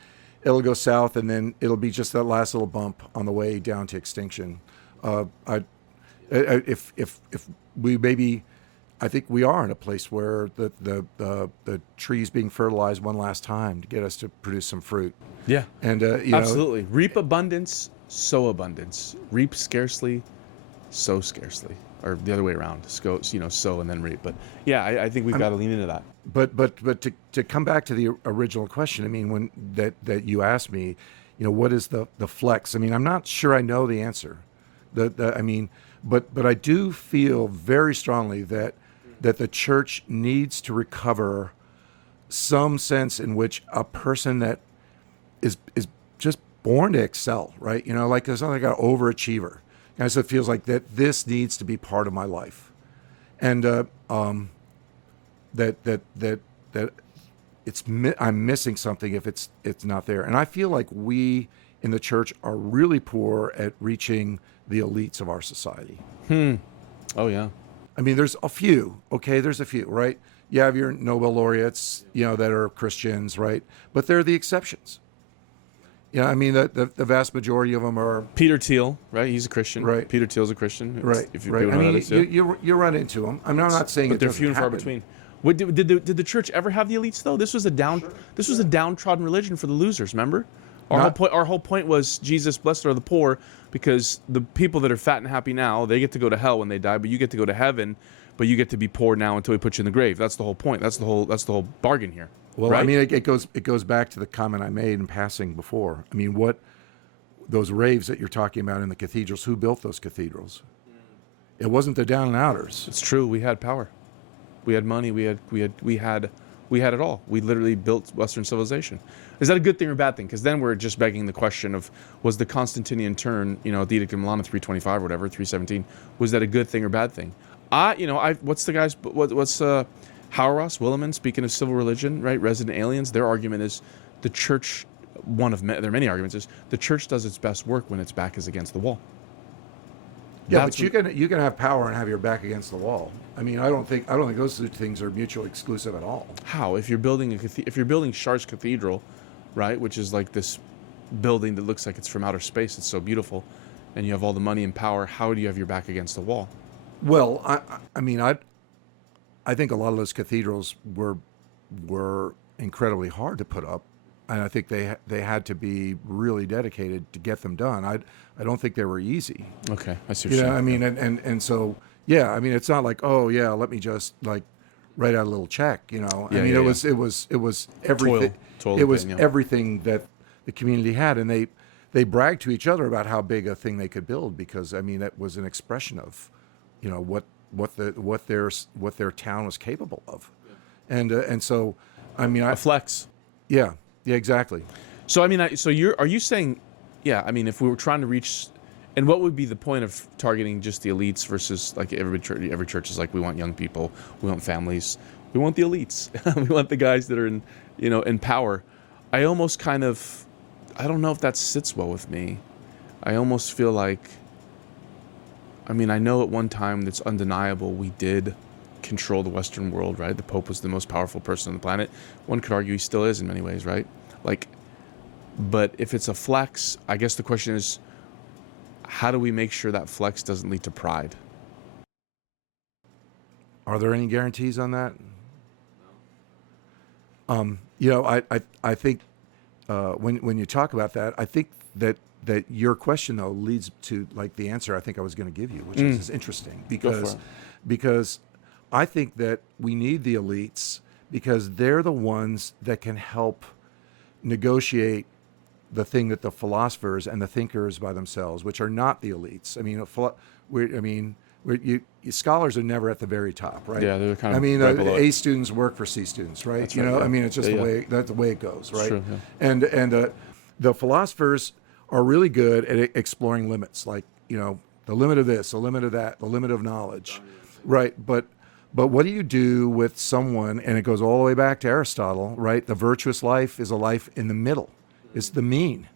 it'll go south, and then it'll be just that last little bump on the way down to extinction. If we maybe, I think we are in a place where the tree's being fertilized one last time to get us to produce some fruit. Yeah, and absolutely. Reap abundance, sow abundance. Reap scarcely, sow scarcely, or the other way around. Sow and then reap. But yeah, I think we've got to lean into that. But to come back to the original question, I mean, when that you asked me, what is the flex? I mean, I'm not sure I know the answer. But I do feel very strongly that the church needs to recover some sense in which a person that is just born to excel, right? Like there's not like an overachiever. And so it feels like that this needs to be part of my life, and that I'm missing something if it's not there. And I feel like we in the church are really poor at reaching the elites of our society. Oh yeah. I mean, there's a few, right? You have your Nobel laureates, that are Christians, right? But they're the exceptions. I mean, the vast majority of them are. Peter Thiel, right? He's a Christian. Right. Peter Thiel's a Christian. Right. If you right. I mean, you run into them. I'm not saying but they're few and far between. Did the church ever have the elites though? This was a downtrodden religion for the losers. Remember? Our whole point was Jesus blessed are the poor, because the people that are fat and happy now, they get to go to hell when they die, but you get to go to heaven, but you get to be poor now until we put you in the grave. That's the whole point. That's the whole bargain here. Well, right? I mean, it goes back to the comment I made in passing before. I mean, those raves that you're talking about in the cathedrals, who built those cathedrals? It wasn't the down and outers. It's true. We had power. We had money. We had it all. We literally built Western civilization. Is that a good thing or a bad thing? Because then we're just begging the question of, was the Constantinian turn, at the Edict of Milan in 325 or whatever, 317, was that a good thing or bad thing? What's the guys? What's Hauerwas, Williman, speaking of civil religion, right? Resident aliens. Their argument is the church, there are many arguments, is the church does its best work when its back is against the wall. Yeah, but you can have power and have your back against the wall. I mean, I don't think those two things are mutually exclusive at all. How? If you're building Chartres Cathedral, right, which is like this building that looks like it's from outer space, it's so beautiful, and you have all the money and power, how do you have your back against the wall? Well, I mean, I think a lot of those cathedrals were incredibly hard to put up, and I think they had to be really dedicated to get them done. I don't think they were easy. Okay, I see what you're saying. I mean, and so yeah, I mean, it's not like, oh yeah, let me just like write out a little check. I mean, it was everything. Toil it was again, everything that the community had, and they bragged to each other about how big a thing they could build, because I mean, it was an expression of, what their town was capable of, and so I mean, a flex. Yeah, exactly. So I mean, are you saying, yeah? I mean, if we were trying to reach, and what would be the point of targeting just the elites versus like every church is like, we want young people, we want families, we want the elites, we want the guys that are in power. I almost I don't know if that sits well with me. I almost feel like, I mean, I know at one time that's undeniable, we did control the Western world, right? The Pope was the most powerful person on the planet. One could argue he still is in many ways, right? Like, but if it's a flex, I guess the question is, how do we make sure that flex doesn't lead to pride? Are there any guarantees on that? I think when you talk about that, I think that your question though leads to like the answer I think I was going to give you, which is interesting, because I think that we need the elites because they're the ones that can help negotiate the thing that the philosophers and the thinkers by themselves, which are not the elites. I mean, scholars are never at the very top, right? Yeah, they're kind of. I mean, right below A students work for C students, right? That's right, yeah. I mean, it's just Yeah, that's the way it goes, right? True, yeah. And the philosophers are really good at exploring limits, like the limit of this, the limit of that, the limit of knowledge, right? But what do you do with someone? And it goes all the way back to Aristotle, right? The virtuous life is a life in the middle. It's the mean,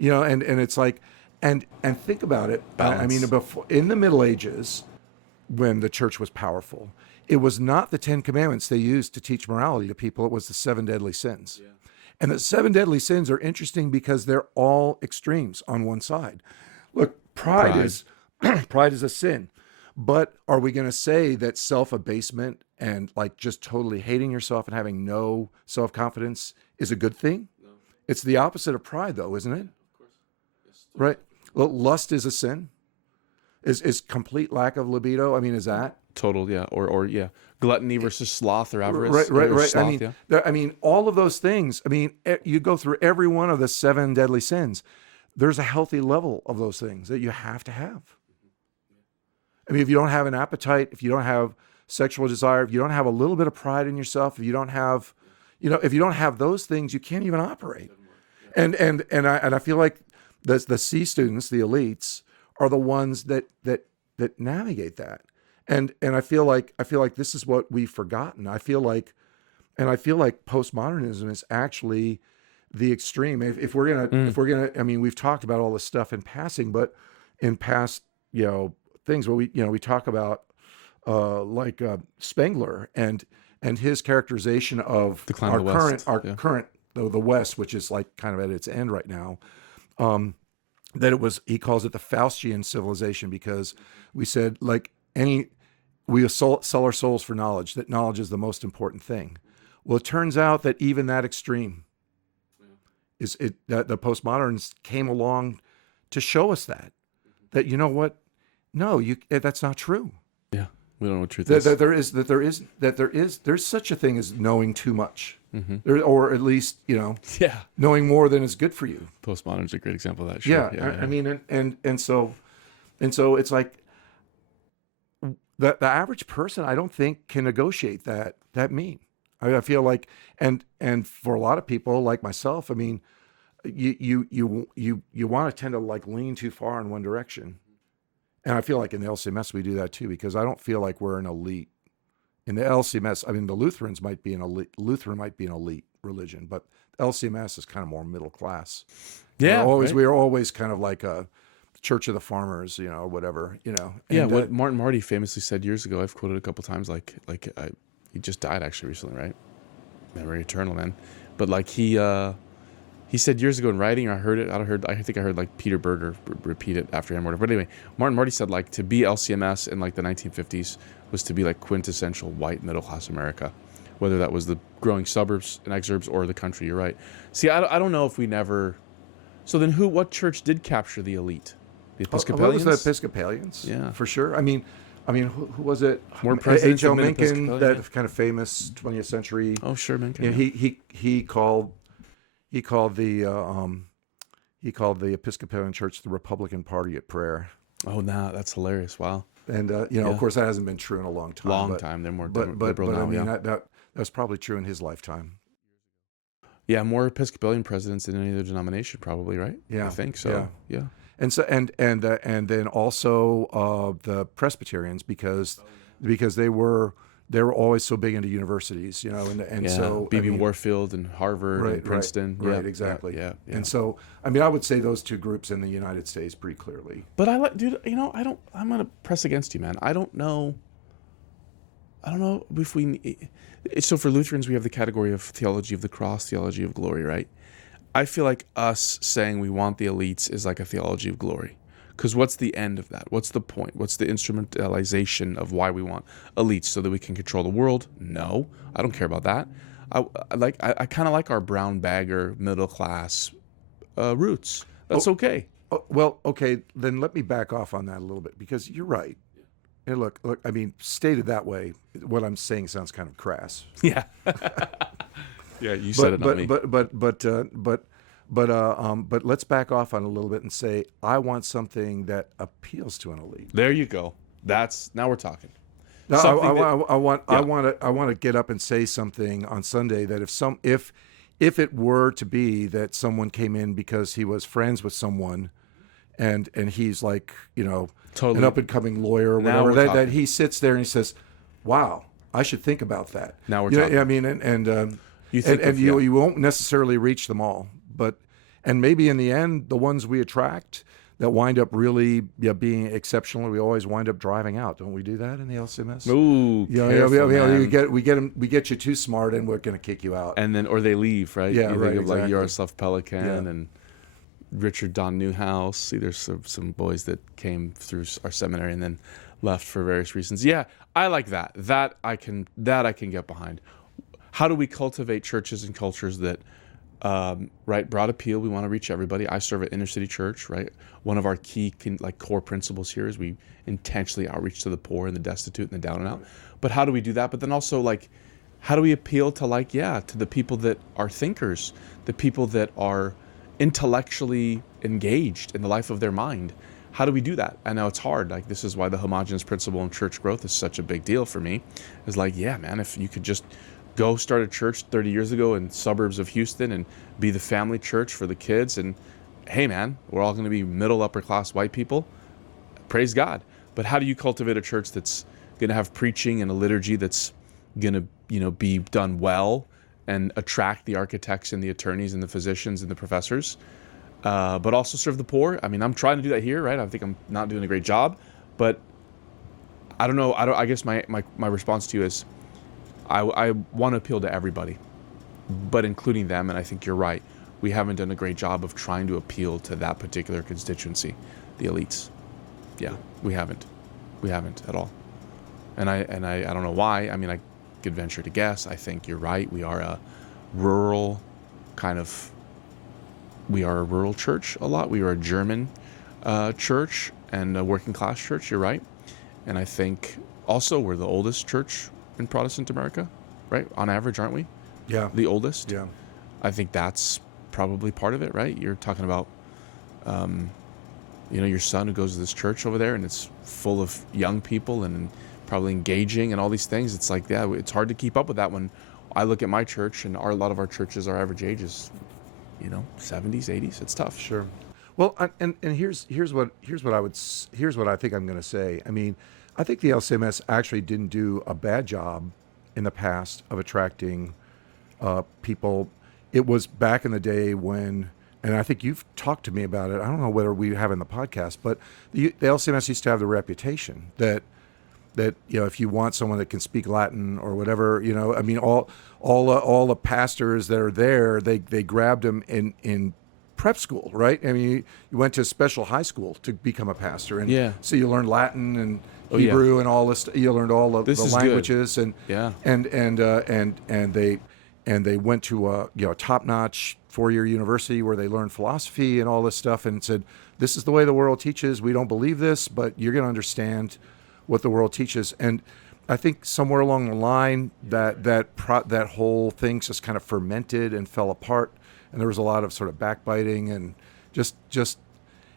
and it's like, and think about it. I mean, before, in the Middle Ages, when the church was powerful, it was not the 10 Commandments they used to teach morality to people. It was the 7 deadly sins. Yeah. And the 7 deadly sins are interesting because they're all extremes on one side. Look, pride is a sin. But are we going to say that self-abasement and like just totally hating yourself and having no self-confidence is a good thing? No. It's the opposite of pride, though, isn't it? Of course. Yes. Right. Well, lust is a sin. Is complete lack of libido. I mean, is that total? Yeah. Or yeah. Gluttony versus sloth or avarice. Right. Sloth, I mean, all of those things. I mean, you go through every one of the 7 deadly sins. There's a healthy level of those things that you have to have. I mean, if you don't have an appetite, if you don't have sexual desire, if you don't have a little bit of pride in yourself, if you don't have, if you don't have those things, you can't even operate. And I feel like the C students, the elites, are the ones that navigate that. And I feel like this is what we've forgotten. I feel like postmodernism is actually the extreme. If we're gonna, I mean, we've talked about all this stuff in passing, but in past, things where we talk about like Spengler and his characterization of Decline of the current the West, which is like kind of at its end right now. That he calls it the Faustian civilization, because we said we sell our souls for knowledge, that knowledge is the most important thing. Well, it turns out that even that extreme that the postmoderns came along to show us that you know what. No, that's not true. Yeah, we don't know what truth is. There's such a thing as knowing too much, Mm-hmm. or at least knowing more than is good for you. Postmodern's a great example of that. Sure. Yeah. I mean, and so it's like the average person, I don't think, can negotiate that mean. I feel like, and for a lot of people like myself, I mean, you want to tend to like lean too far in one direction. And I feel like in the LCMS we do that too, because I don't feel like we're an elite. In the LCMS, I mean, the Lutheran might be an elite religion, but LCMS is kind of more middle class. Yeah, right? We were always kind of like a Church of the Farmers, or whatever, Yeah, And, what Martin Marty famously said years ago, I've quoted a couple times, he just died actually recently, right? Memory eternal, man. But like he said years ago in writing, or I think I heard like Peter Berger repeat it after him or whatever. But anyway, Martin Marty said like to be LCMS in like the 1950s was to be like quintessential white middle class America, whether that was the growing suburbs and exurbs or the country. You're right. See, I don't know if we never. So then, what church did capture the elite? The Episcopalians. What was the Episcopalians? Yeah, for sure. I mean, who was it? More presidents H.L. have been Mencken, Episcopalian, that kind of famous 20th century. Oh, sure, Mencken. He called the Episcopalian Church the Republican Party at prayer. Oh, nah, that's hilarious. Wow. And of course, that hasn't been true in a long time. They're more but liberal now. I mean, Yeah. that was probably true in his lifetime. Yeah, more Episcopalian presidents than any other denomination, probably, right? Yeah, I think so. Yeah. And so and then also the Presbyterians because they were always so big into universities, and so B.B. Warfield and Harvard and Princeton. Right, exactly. Yeah. And so I would say those two groups in the United States pretty clearly. But I'm gonna press against you, man. I don't know if we. So for Lutherans, we have the category of theology of the cross, theology of glory, right? I feel like us saying we want the elites is like a theology of glory. Because what's the end of that? What's the point? What's the instrumentalization of why we want elites? So that we can control the world? No, I don't care about that. I kind of like our brown bagger middle class roots. That's okay. Well, okay, then let me back off on that a little bit because you're right. And look, I mean, stated that way, what I'm saying sounds kind of crass. Yeah. Yeah, you said it, not me. But let's back off on a little bit and say I want something that appeals to an elite. There you go. Now we're talking. No, I want to get up and say something on Sunday that if it were to be that someone came in because he was friends with someone, and he's like totally an up and coming lawyer or whatever, that he sits there and he says, "Wow, I should think about that." Now we're talking. I mean, you won't necessarily reach them all, and maybe in the end, the ones we attract that wind up really being exceptional, we always wind up driving out. Don't we do that in the LCMS? Ooh, we get you too smart, and we're going to kick you out. And then, or they leave, right? Yeah, you right. Think of exactly. like Yaroslav Pelikan and Richard Don Newhouse. See, there's some boys that came through our seminary and then left for various reasons. Yeah, I like that. That I can get behind. How do we cultivate churches and cultures that, broad appeal? We want to reach everybody. I serve at Inner City Church, right? One of our key core principles here is we intentionally outreach to the poor and the destitute and the down and out. But how do we do that? But then also how do we appeal to to the people that are thinkers, the people that are intellectually engaged in the life of their mind? How do we do that? I know it's hard. This is why the homogeneous principle in church growth is such a big deal for me. Is man, if you could just go start a church 30 years ago in suburbs of Houston and be the family church for the kids, and hey man, we're all going to be middle upper class white people. Praise God. But how do you cultivate a church that's going to have preaching and a liturgy that's going to be done well and attract the architects and the attorneys and the physicians and the professors, but also serve the poor? I mean, I'm trying to do that here, right? I think I'm not doing a great job, but I don't know. I guess my response to you is I want to appeal to everybody, but including them. And I think you're right. We haven't done a great job of trying to appeal to that particular constituency, the elites. Yeah, we haven't at all. And I don't know why. I mean, I could venture to guess. I think you're right. We are a rural church a lot. We are a German church and a working class church. You're right. And I think also we're the oldest church in Protestant America, right? On average, aren't we? Yeah. The oldest? Yeah. I think that's probably part of it, right? You're talking about, your son who goes to this church over there and it's full of young people and probably engaging and all these things. It's it's hard to keep up with that when I look at my church and a lot of our churches, our average age is, 70s, 80s. It's tough. Sure. Well, and here's what I think I'm going to say. I mean, I think the LCMS actually didn't do a bad job in the past of attracting people it was back in the day when, and I think you've talked to me about it. I don't know whether we have in the podcast, but the LCMS used to have the reputation that if you want someone that can speak Latin or whatever, I mean, all the pastors that are there, they grabbed them in prep school, right? I mean, you went to a special high school to become a pastor, and so you learned Latin and Hebrew and all this. You learned all the languages, good. and they went to a top-notch 4-year university where they learned philosophy and all this stuff, and said, "This is the way the world teaches. We don't believe this, but you're going to understand what the world teaches." And I think somewhere along the line that whole thing just kind of fermented and fell apart, and there was a lot of sort of backbiting and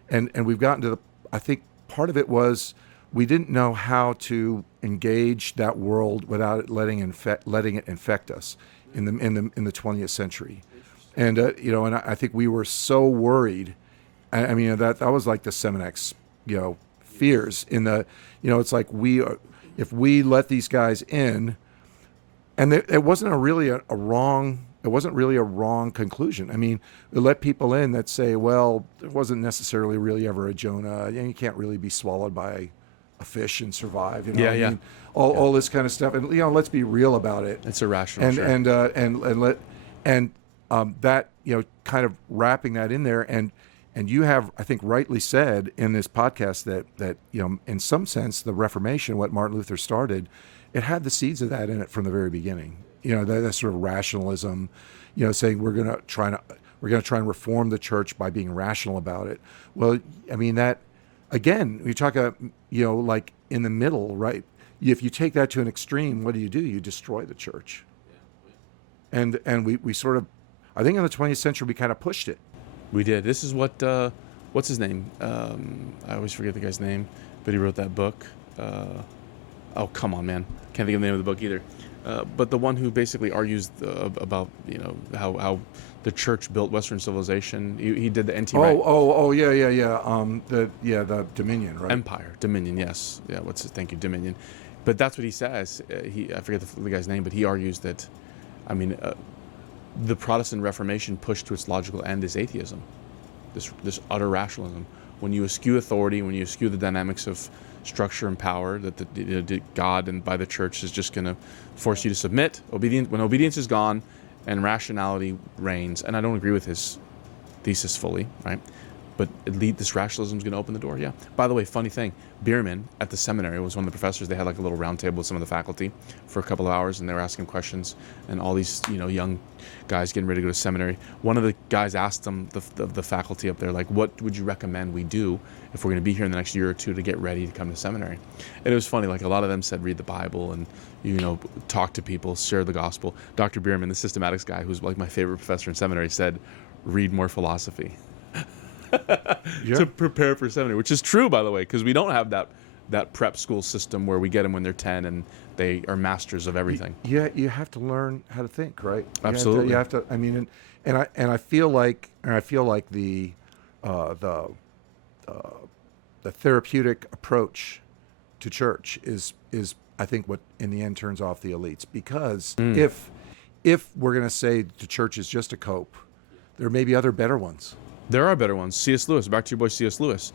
and we've gotten to I think part of it was we didn't know how to engage that world without it letting it infect us in the 20th century, and and I think we were so worried. I mean that was like the Seminex fears in the it's like if we let these guys in, and it wasn't really a wrong conclusion. I mean, they let people in that say, well, there wasn't necessarily really ever a Jonah, and you can't really be swallowed by a fish and survive. I mean, all this kind of stuff, and let's be real about it. It's irrational, and that kind of wrapping that in there, and you have, I think, rightly said in this podcast that in some sense the Reformation, what Martin Luther started, it had the seeds of that in it from the very beginning. That sort of rationalism, saying we're going to try and reform the church by being rational about it. Well, I mean that again, you talk about like in the middle, right? If you take that to an extreme, what do? You destroy the church. And we sort of, I think in the 20th century we kind of pushed it. We did. This is what, what's his name? I always forget the guy's name, but he wrote that book. Oh, come on, man. Can't think of the name of the book either. But the one who basically argues about, how the church built Western civilization. He did the anti-right. The Dominion, right? Empire, Dominion, yes. Yeah, thank you, Dominion. But that's what he says. I forget the guy's name, but he argues that, the Protestant Reformation pushed to its logical end is atheism, this utter rationalism. When you eschew authority, when you eschew the dynamics of structure and power, that God and by the church is just going to force you to submit. When obedience is gone and rationality reigns, and I don't agree with his thesis fully, right? But this rationalism is going to open the door. Yeah. By the way, funny thing, Bierman at the seminary was one of the professors. They had like a little round table with some of the faculty for a couple of hours, and they were asking questions. And all these, young guys getting ready to go to seminary. One of the guys asked them, the faculty up there, like, what would you recommend we do if we're going to be here in the next year or two to get ready to come to seminary? And it was funny. Like a lot of them said, read the Bible and talk to people, share the gospel. Dr. Bierman, the systematics guy, who's like my favorite professor in seminary, said, read more philosophy. To prepare for seminary, which is true, by the way, because we don't have that prep school system where we get them when they're 10 and they are masters of everything. Yeah, you have to learn how to think, right? Absolutely. You have to. I mean, and I feel like the therapeutic approach to church is I think what in the end turns off the elites, because if we're going to say the church is just a cope, there may be other better ones. There are better ones. C.S. Lewis, back to your boy C.S. Lewis.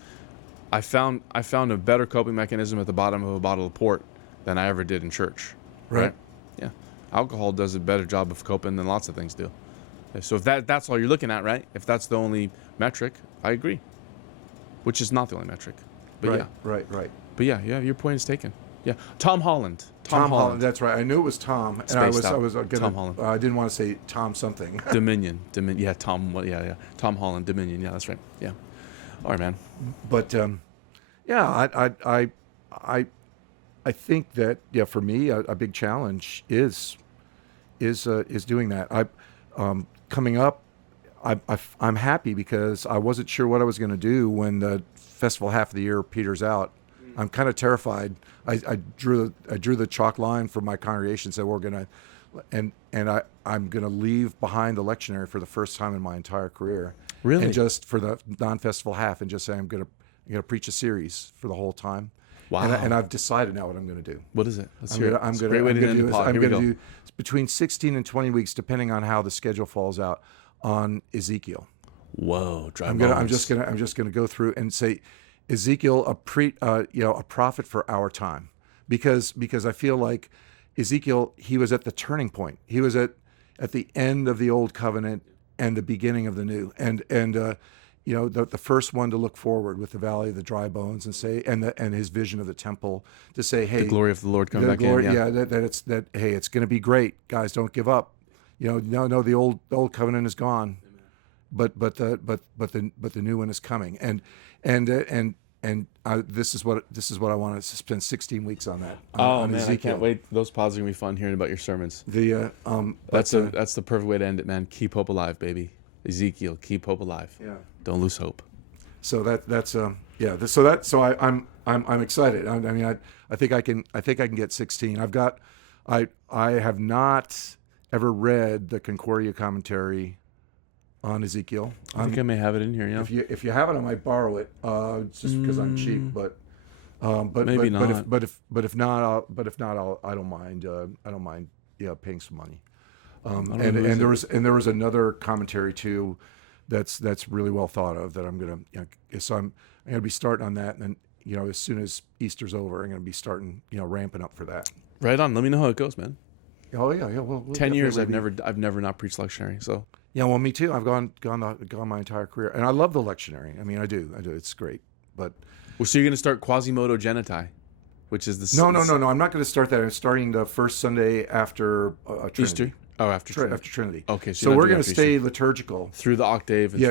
I found a better coping mechanism at the bottom of a bottle of port than I ever did in church. Right? Yeah. Alcohol does a better job of coping than lots of things do. So if that's all you're looking at, right? If that's the only metric, I agree. Which is not the only metric. But Right. But yeah, your point is taken. Yeah. Tom Holland. Tom Holland. That's right. I knew it was Tom, and I was gonna. Tom Holland. I didn't want to say Tom something. Dominion. Yeah, Tom. Yeah. Tom Holland. Dominion. Yeah, that's right. Yeah. All right, man. But I think that for me a big challenge is doing that. Coming up, I'm happy because I wasn't sure what I was going to do when the festival half of the year peters out. I'm kind of terrified. I drew the chalk line for my congregation, said we're gonna, and I'm gonna leave behind the lectionary for the first time in my entire career. Really? And just for the non-festival half, and just say I'm gonna preach a series for the whole time, Wow. And I've decided now what I'm going to do. What is it? Let's I'm hear gonna, it. I'm It's a gonna, great way I'm to gonna end do the is pod. I'm Here we gonna go. do between 16 and 20 weeks, depending on how the schedule falls out, on Ezekiel. Whoa, dry I'm just gonna go through and say Ezekiel a prophet for our time, because I feel like Ezekiel, he was at the turning point. He was at the end of the old covenant and the beginning of the new, and the first one to look forward with the valley of the dry bones and say and his vision of the temple, to say, hey, The glory of the Lord come the back glory, in. Yeah. hey, it's going to be great, guys, don't give up. No, the old covenant is gone, but the new one is coming, and this is what I want to spend 16 weeks on that. Oh on man, Ezekiel. I can't wait. Those pods are gonna be fun hearing about your sermons. That's That's the perfect way to end it, man. Keep hope alive, baby. Ezekiel, keep hope alive. Yeah. Don't lose hope. So I'm excited. I think I can get 16. I have not ever read the Concordia commentary on Ezekiel. I think I may have it in here. Yeah. If you have it, I might borrow it, just because I'm cheap. But Maybe not. not. But if not, I don't mind. I don't mind. Yeah, paying some money. And there was another commentary too, that's really well thought of, that I'm gonna be starting on that, and then as soon as Easter's over, I'm gonna be starting ramping up for that. Right on. Let me know how it goes, man. Oh yeah. We'll 10 years, I've definitely never not preached lectionary. So Yeah, well, me too. I've gone my entire career, and I love the lectionary. I do. It's great. But so you're gonna start Quasimodo Genitai, which is the no. I'm not going to start that. I'm starting the first Sunday after Trinity. Easter. Oh, after Trinity. After Trinity. Okay, so we're going to stay liturgical through the octave. And Yeah.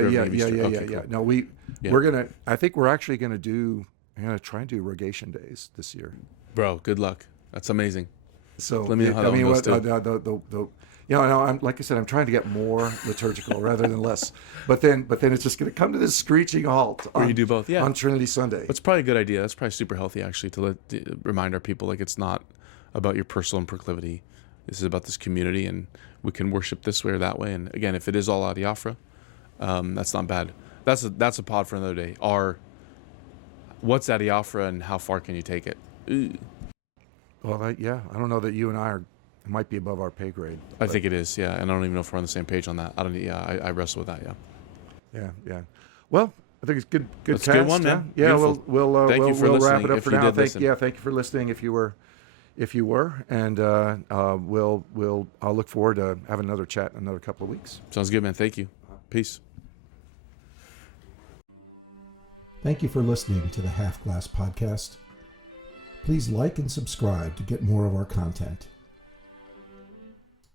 Cool. No, we're gonna. I think we're actually going to do. I'm going to try and do Rogation Days this year. Bro, good luck. That's amazing. So let me know how that goes too. Like I said, I'm trying to get more liturgical rather than less. But then it's just going to come to this screeching halt. Where you do both, yeah. On Trinity Sunday. That's probably a good idea. That's probably super healthy, actually, to remind our people, like, it's not about your personal proclivity. This is about this community, and we can worship this way or that way. And again, if it is all adiaphora, that's not bad. That's a pod for another day. What's adiaphora and how far can you take it? Ooh. Well, I don't know that you and I might be above our pay grade. I think it is, yeah. And I don't even know if we're on the same page on that. I wrestle with that, yeah. Yeah. Well, I think it's good. That's cast, a good one, man. Yeah, Beautiful. we'll Thank you for wrap listening, it up if for you now. did listen. Thank you for listening. If you were, and I'll look forward to having another chat in another couple of weeks. Sounds good, man. Thank you. Peace. Thank you for listening to the Half Glass Podcast. Please like and subscribe to get more of our content.